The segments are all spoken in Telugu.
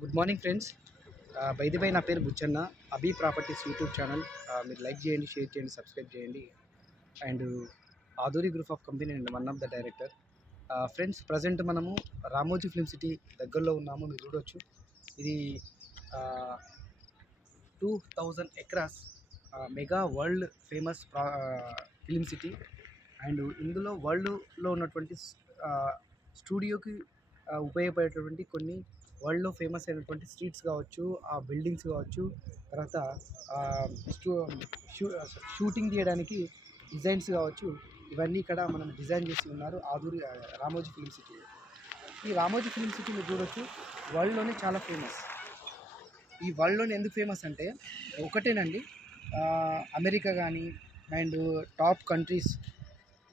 Good morning friends. By the by నా పేరు బుచ్చన్న. అభి ప్రాపర్టీస్ యూట్యూబ్ ఛానల్. మీరు లైక్ చేయండి, షేర్ చేయండి, సబ్స్క్రైబ్ చేయండి. And ఆధురి group of company and one of the director. Friends, present మనము రామోజీ ఫిల్మ్ సిటీ దగ్గరలో ఉన్నాము. మీరు చూడవచ్చు, ఇది 2000 acres mega world famous film city. And ఇందులో వరల్డ్లో ఉన్నటువంటి స్టూడియోకి ఉపయోగపడేటటువంటి కొన్ని వరల్డ్లో ఫేమస్ అయినటువంటి స్ట్రీట్స్ కావచ్చు, ఆ బిల్డింగ్స్ కావచ్చు, తర్వాత షూటింగ్ చేయడానికి డిజైన్స్ కావచ్చు, ఇవన్నీ ఇక్కడ మనం డిజైన్ చేసి ఉన్నారు రామోజీ ఫిల్మ్ సిటీ. ఈ రామోజీ ఫిల్మ్ సిటీ మీరు చూడొచ్చు, వరల్డ్లోనే చాలా ఫేమస్. ఈ వరల్డ్లోనే ఎందుకు ఫేమస్ అంటే ఒకటేనండి, అమెరికా కానీ అండ్ టాప్ కంట్రీస్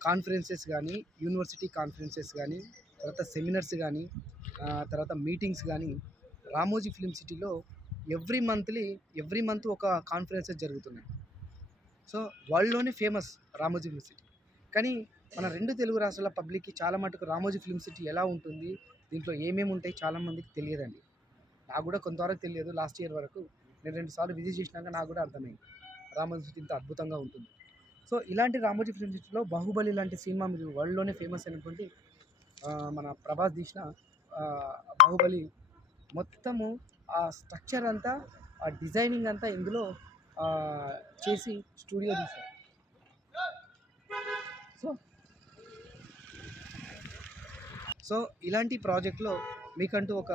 కాన్ఫరెన్సెస్ కానీ, యూనివర్సిటీ కాన్ఫరెన్సెస్ కానీ, తర్వాత సెమినార్స్ కానీ, తర్వాత మీటింగ్స్ కానీ రామోజీ ఫిల్మ్ సిటీలో ఎవ్రీ మంత్ ఒక కాన్ఫరెన్సెస్ జరుగుతున్నాయి. సో వరల్డ్లోనే ఫేమస్ రామోజీ ఫిల్మ్ సిటీ. కానీ మన రెండు తెలుగు రాష్ట్రాల పబ్లిక్కి చాలా మటుకు రామోజీ ఫిల్మ్ సిటీ ఎలా ఉంటుంది, దీంట్లో ఏమేమి ఉంటాయి చాలామందికి తెలియదండి. నాకు కూడా కొంతవరకు తెలియదు. లాస్ట్ ఇయర్ వరకు నేను 2 సార్లు విజిట్ చేసినాక నాకు కూడా అర్థమైంది రామోజీ సిటీ ఇంత అద్భుతంగా ఉంటుంది. సో ఇలాంటి రామోజీ ఫిల్మ్ సిటీలో బాహుబలి లాంటి సినిమా మీరు వరల్డ్లోనే ఫేమస్ అయినటువంటి మన ప్రభాస్ తీసిన బాహుబలి మొత్తము ఆ స్ట్రక్చర్ అంతా, ఆ డిజైనింగ్ అంతా ఇందులో చేసి స్టూడియో తీశారు. సో ఇలాంటి ప్రాజెక్ట్లో మీకంటూ ఒక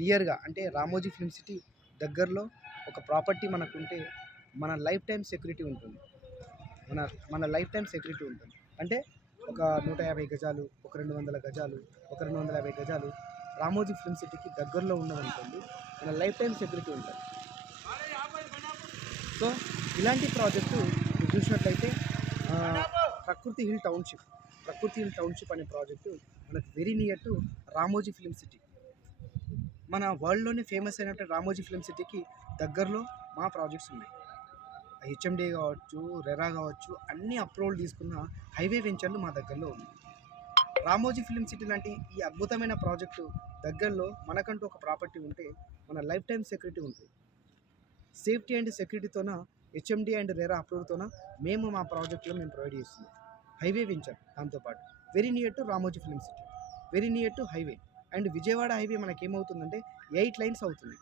నియర్గా అంటే రామోజీ ఫిల్మ్ సిటీ దగ్గరలో ఒక ప్రాపర్టీ మనకుంటే మన లైఫ్ టైం సెక్యూరిటీ ఉంటుంది. మన లైఫ్ టైం సెక్యూరిటీ ఉంటుంది. అంటే ఒక 150 గజాలు, ఒక 200 గజాలు, ఒక 250 గజాలు రామోజీ ఫిల్మ్ సిటీకి దగ్గరలో ఉన్నదనుకోండి, మన లైఫ్ టైం సెక్యూరిటీ ఉంటుంది. సో ఇలాంటి ప్రాజెక్టు మీరు చూసినట్లయితే ప్రకృతి హిల్ టౌన్షిప్ అనే ప్రాజెక్టు మనకు very near to Ramoji film city. మన వరల్డ్లోనే ఫేమస్ అయినట్టు రామోజీ ఫిల్మ్ సిటీకి దగ్గరలో మా ప్రాజెక్ట్స్ ఉన్నాయి. హెచ్ఎండి కావచ్చు, రెరా కావచ్చు, అన్ని అప్రూవల్ తీసుకున్న హైవే వెంచర్లు మా దగ్గరలో ఉంది. రామోజీ ఫిల్మ్ సిటీ లాంటి ఈ అద్భుతమైన ప్రాజెక్టు దగ్గరలో మనకంటూ ఒక ప్రాపర్టీ ఉంటే మన లైఫ్ టైం సెక్యూరిటీ ఉంటుంది. సేఫ్టీ అండ్ సెక్యూరిటీతోన హెచ్ఎండి అండ్ రెరా అప్రూవ్తోన మేము మా ప్రాజెక్టులో ప్రొవైడ్ చేస్తున్నాం. హైవే వెంచర్ దాంతోపాటు very near to Ramoji film city, very near to highway. And Vijayawada highway మనకేమవుతుందంటే 8 లైన్స్ అవుతుంది.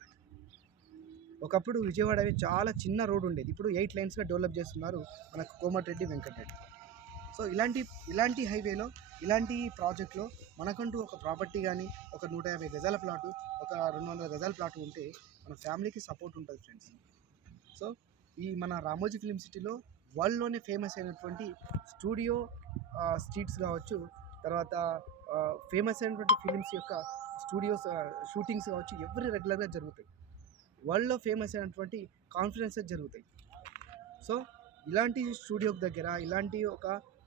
ఒకప్పుడు విజయవాడ హైవే చాలా చిన్న రోడ్ ఉండేది, ఇప్పుడు 8 లైన్స్గా డెవలప్ చేస్తున్నారు మనకు కోమటిరెడ్డి వెంకటరెడ్డి. సో ఇలాంటి హైవేలో, ఇలాంటి ప్రాజెక్ట్లో మనకంటూ ఒక ప్రాపర్టీ కానీ, ఒక 150 గజాల ప్లాటు, ఒక 200 గజాల ప్లాటు ఉంటే మన ఫ్యామిలీకి సపోర్ట్ ఉంటుంది ఫ్రెండ్స్. సో ఈ మన రామోజీ ఫిల్మ్ సిటీలో వరల్డ్లోనే ఫేమస్ అయినటువంటి స్టూడియో స్ట్రీట్స్ కావచ్చు, తర్వాత ఫేమస్ అయినటువంటి ఫిలిమ్స్ యొక్క స్టూడియోస్ షూటింగ్స్ కావచ్చు, ఎవరి రెగ్యులర్గా జరుగుతాయి. వరల్డ్లో ఫేమస్ అయినటువంటి కాన్ఫరెన్సెస్ జరుగుతాయి. సో ఇలాంటి స్టూడియోకి దగ్గర, ఇలాంటి ఒక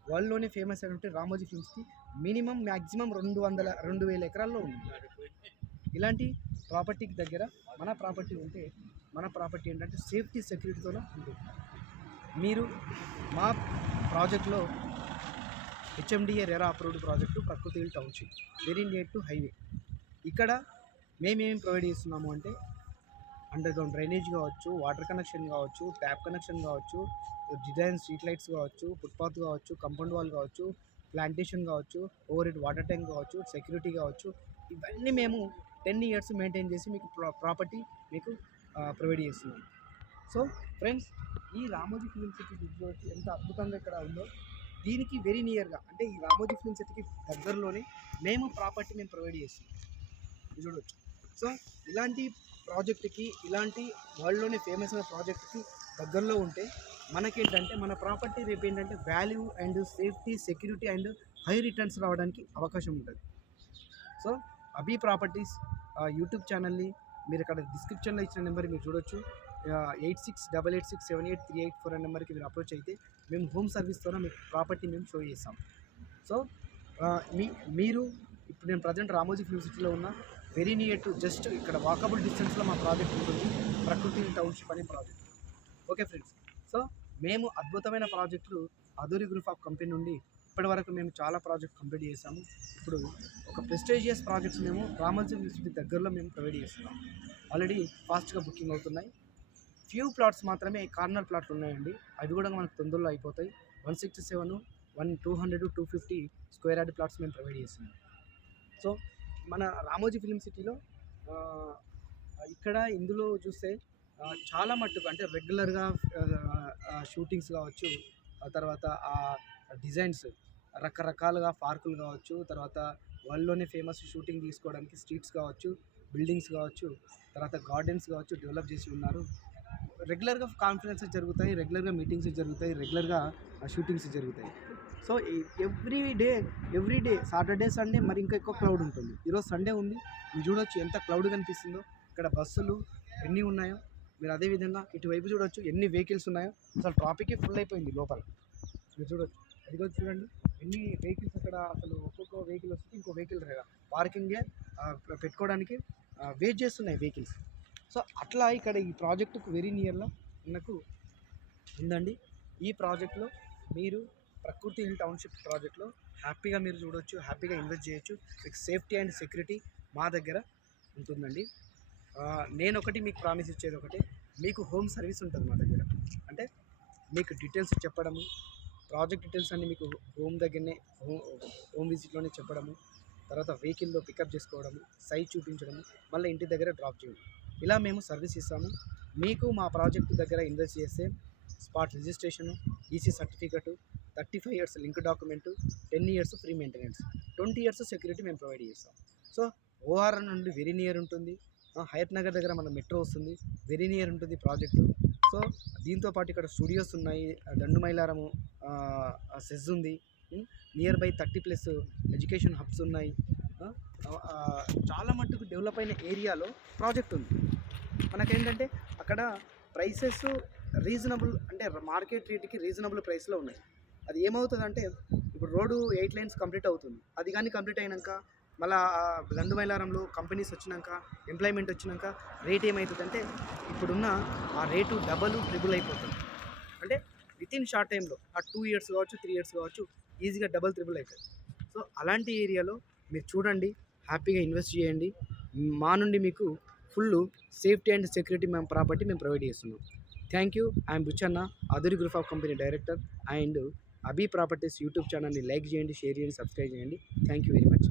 వరల్డ్లోనే ఫేమస్ అయినటువంటి రామోజీ ఫిల్మ్స్కి మ్యాక్సిమం 2,000 ఎకరాల్లో ఉంది. ఇలాంటి ప్రాపర్టీకి దగ్గర మన ప్రాపర్టీ ఉంటే, మన ప్రాపర్టీ ఏంటంటే సేఫ్టీ సెక్యూరిటీతోనే ఉంటుంది. మీరు మా ప్రాజెక్ట్లో హెచ్ఎండిఏ రెరా అప్రూవ్డ్ ప్రాజెక్టు ప్రకృతి hill township, very near to highway. ఇక్కడ మేమేమి ప్రొవైడ్ చేస్తున్నాము అంటే అండర్గ్రౌండ్ డ్రైనేజ్ కావచ్చు, వాటర్ కనెక్షన్ కావచ్చు, ట్యాప్ కనెక్షన్ కావచ్చు, డిజైన్ స్ట్రీట్ లైట్స్ కావచ్చు, ఫుట్పాత్ కావచ్చు, కంపౌండ్ వాల్ కావచ్చు, ప్లాంటేషన్ కావచ్చు, ఓవర్ హెడ్ వాటర్ ట్యాంక్ కావచ్చు, సెక్యూరిటీ కావచ్చు, ఇవన్నీ మేము 10 ఇయర్స్ మెయింటైన్ చేసి మీకు ప్రాపర్టీ మీకు ప్రొవైడ్ చేస్తున్నాం. సో ఫ్రెండ్స్, ఈ రామోజీ ఫిల్మ్ సిటీ ఎంత అద్భుతంగా ఇక్కడ ఉందో, దీనికి వెరీ నియర్గా అంటే ఈ రామోజీ ఫిల్మ్ సిటీకి దగ్గరలోనే మేము ప్రొవైడ్ చేస్తున్నాం, చూడవచ్చు. సో ఇలాంటి ప్రాజెక్టుకి, ఇలాంటి వరల్డ్లోనే ఫేమస్ అయిన ప్రాజెక్టుకి దగ్గరలో ఉంటే మనకేంటంటే మన ప్రాపర్టీ రేపు ఏంటంటే value and safety, security and high returns రావడానికి అవకాశం ఉంటుంది. సో అభి ప్రాపర్టీస్ యూట్యూబ్ ఛానల్ని మీరు ఇక్కడ డిస్క్రిప్షన్లో ఇచ్చిన నెంబర్కి మీరు చూడొచ్చు. 8688678384 అనే నెంబర్కి మీరు అప్రోచ్ అయితే మేము హోమ్ సర్వీస్తోనే మీకు ప్రాపర్టీ మేము షో చేస్తాం. సో మీరు ఇప్పుడు నేను ప్రజెంట్ రామోజీ ఫిల్మ్ సిటీలో ఉన్న వెరీ నియర్ టు జస్ట్ ఇక్కడ వాకబుల్ డిస్టెన్స్లో మా ప్రాజెక్ట్ ఉంటుంది, ప్రకృతి టౌన్షిప్ అనే ప్రాజెక్ట్. ఓకే ఫ్రెండ్స్, సో మేము అద్భుతమైన ప్రాజెక్టులు ఆధురి గ్రూప్ ఆఫ్ కంపెనీ నుండి ఇప్పటివరకు మేము చాలా ప్రాజెక్ట్ కంప్లీట్ చేసాము. ఇప్పుడు ఒక ప్రెస్టీజియస్ ప్రాజెక్ట్స్ మేము రామోజీ యూనివర్సిటీ దగ్గరలో మేము ప్రొవైడ్ చేస్తున్నాం. ఆల్రెడీ ఫాస్ట్గా బుకింగ్ అవుతున్నాయి. ఫ్యూ ప్లాట్స్ మాత్రమే కార్నర్ ప్లాట్లు ఉన్నాయండి. అవి కూడా మనకు తొందరలో అయిపోతాయి. 167, 200, 250 స్క్వేర్ యార్డ్ ప్లాట్స్ మేము ప్రొవైడ్ చేస్తున్నాం. సో మన రామోజీ ఫిలిం సిటీలో ఇక్కడ ఇందులో చూస్తే చాలా మట్టుకు అంటే రెగ్యులర్గా షూటింగ్స్ కావచ్చు, ఆ తర్వాత ఆ డిజైన్స్ రకరకాలుగా పార్కులు కావచ్చు, తర్వాత వరల్డ్లోనే ఫేమస్ షూటింగ్ తీసుకోవడానికి స్ట్రీట్స్ కావచ్చు, బిల్డింగ్స్ కావచ్చు, తర్వాత గార్డెన్స్ కావచ్చు డెవలప్ చేసి ఉన్నారు. రెగ్యులర్గా కాన్ఫరెన్సెస్ జరుగుతాయి, రెగ్యులర్గా మీటింగ్స్ జరుగుతాయి, రెగ్యులర్గా షూటింగ్స్ జరుగుతాయి. So every day Saturday Sunday మరి ఇంకా ఎక్కువ క్రౌడ్ ఉంటుంది. ఈరోజు సండే ఉంది, మీరు చూడొచ్చు ఎంత క్రౌడ్ కనిపిస్తుందో. ఇక్కడ బస్సులు ఎన్ని ఉన్నాయో మీరు అదేవిధంగా ఇటువైపు చూడొచ్చు ఎన్ని వెహికల్స్ ఉన్నాయో. అసలు ట్రాఫికే ఫుల్ అయిపోయింది లోపల. మీరు చూడొచ్చు, అది కూడా చూడండి ఎన్ని వెహికల్స్ అక్కడ. అసలు ఒక్కొక్క వెహికల్ వస్తే ఇంకో వెహికల్ పార్కింగే పెట్టుకోవడానికి వెయిట్ చేస్తున్నాయి వెహికల్స్. సో అట్లా ఇక్కడ ఈ ప్రాజెక్టుకు వెరీ నియర్లో మనకు ఉందండి. ఈ ప్రాజెక్ట్లో మీరు ప్రకృతి హిల్ టౌన్షిప్ ప్రాజెక్ట్లో హ్యాపీగా మీరు చూడవచ్చు, హ్యాపీగా ఇన్వెస్ట్ చేయొచ్చు. మీకు సేఫ్టీ అండ్ సెక్యూరిటీ మా దగ్గర ఉంటుందండి. నేను ఒకటి మీకు ప్రామిస్ ఇచ్చేది ఒకటి, మీకు హోమ్ సర్వీస్ ఉంటుంది మా దగ్గర. అంటే మీకు డీటెయిల్స్ చెప్పడము, ప్రాజెక్ట్ డీటెయిల్స్ అన్నీ మీకు హోమ్ దగ్గరనే హోమ్ విజిట్లోనే చెప్పడము, తర్వాత వెహికల్లో పికప్ చేసుకోవడము, సైట్ చూపించడము, మళ్ళీ ఇంటి దగ్గర డ్రాప్ చేయడం, ఇలా మేము సర్వీస్ ఇస్తాము. మీకు మా ప్రాజెక్ట్ దగ్గర ఇన్వెస్ట్ చేస్తే spot registration, EC certificate, 35 years link document, 10 years free maintenance, 20 years security మేము ప్రొవైడ్ చేస్తాం. సో ఓఆర్ నుండి వెరీ నియర్ ఉంటుంది. హయత్ నగర్ దగ్గర మన మెట్రో వస్తుంది, వెరీ నియర్ ఉంటుంది ప్రాజెక్టు. సో దీంతోపాటు ఇక్కడ స్టూడియోస్ ఉన్నాయి, దండుమైలారము సెజ్ ఉంది, నియర్ బై 30+ ఎడ్యుకేషన్ హబ్స్ ఉన్నాయి. చాలా మట్టుకు డెవలప్ అయిన ఏరియాలో ప్రాజెక్ట్ ఉంది. మనకేంటంటే అక్కడ ప్రైసెస్ రీజనబుల్, అంటే మార్కెట్ రేట్కి రీజనబుల్ ప్రైస్లో ఉన్నాయి. అది ఏమవుతుందంటే ఇప్పుడు రోడ్డు 8 lanes కంప్లీట్ అవుతుంది. అది కానీ కంప్లీట్ అయినాక మళ్ళీ దండుమైలారంలో కంపెనీస్ వచ్చినాక, ఎంప్లాయ్మెంట్ వచ్చినాక రేట్ ఏమవుతుందంటే ఇప్పుడున్న ఆ రేటు డబల్ ట్రిపుల్ అయిపోతుంది. అంటే వితిన్ షార్ట్ టైంలో ఆ 2 years కావచ్చు, 3 years కావచ్చు, ఈజీగా డబల్ ట్రిపుల్ అవుతుంది. సో అలాంటి ఏరియాలో మీరు చూడండి, హ్యాపీగా ఇన్వెస్ట్ చేయండి. మా నుండి మీకు ఫుల్ సేఫ్టీ అండ్ సెక్యూరిటీ మేము ప్రాపర్టీ మేము ప్రొవైడ్ చేస్తున్నాం. Thank you. I'm Bucchanna, Adhuri group of company director. And Abhi properties YouTube ఛానల్ని లైక్ చేయండి, షేర్ చేయండి, సబ్స్క్రైబ్ చేయండి. Thank you very much.